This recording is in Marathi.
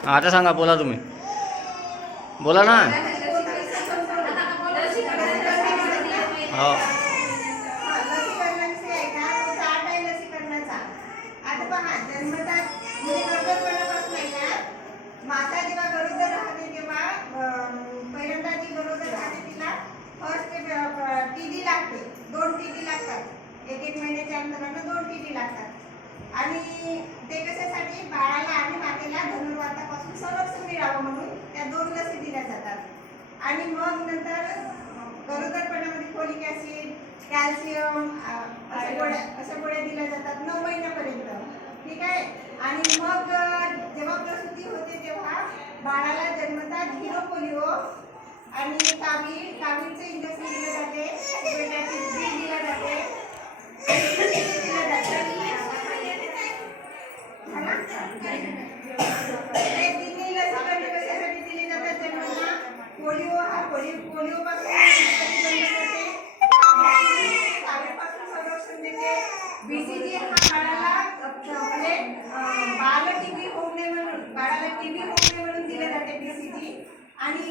आता सांगा, बोला तुम्ही, बोला ना. हो. लसीकरणाविषयी आहे ना, तो चार्ट आहे लसीकरणाचा. आता पहा, जन्मतात म्हणजे गरोदरपणापासून आहे ना, माता जेव्हा गरोदर राहते तेव्हा पहिल्यांदा जी गरोदर राहते तिला फर्स्ट टीडी लागते. 2 टीडी लागतात. 1-1 महिन्याच्या अंतरानं 2 टीडी लागतात. आणि ते कशासाठी, बाळाला आणि मातेला धनुर्वातापासून संरक्षण मिळावं म्हणून त्या 2 लसी दिल्या जातात. आणि मग नंतर गरोदरपणामध्ये फोलिक ॲसिड, कॅल्शियम अशा गोळ्या दिल्या जातात 9 महिन्यापर्यंत. ठीक आहे. आणि मग जेव्हा प्रसूती होते तेव्हा बाळाला जन्मतात झिरो पोलिओ आणि कावीळचं इंजेक्शन दिलं जाते, हेपॅटायटिस बी दिलं जाते, दिलं जातं. हे तिन्ही लसीकरण कशासाठी दिली जातात जन्माला? पोलिओ हा पोलिओपासून प्रतिबंध करते, कावीळपासून संरक्षण देते, बीसीजी हा बाळाला म्हणजे बाळाला टीबी होऊ नये म्हणून दिले जाते बीसीजी. आणि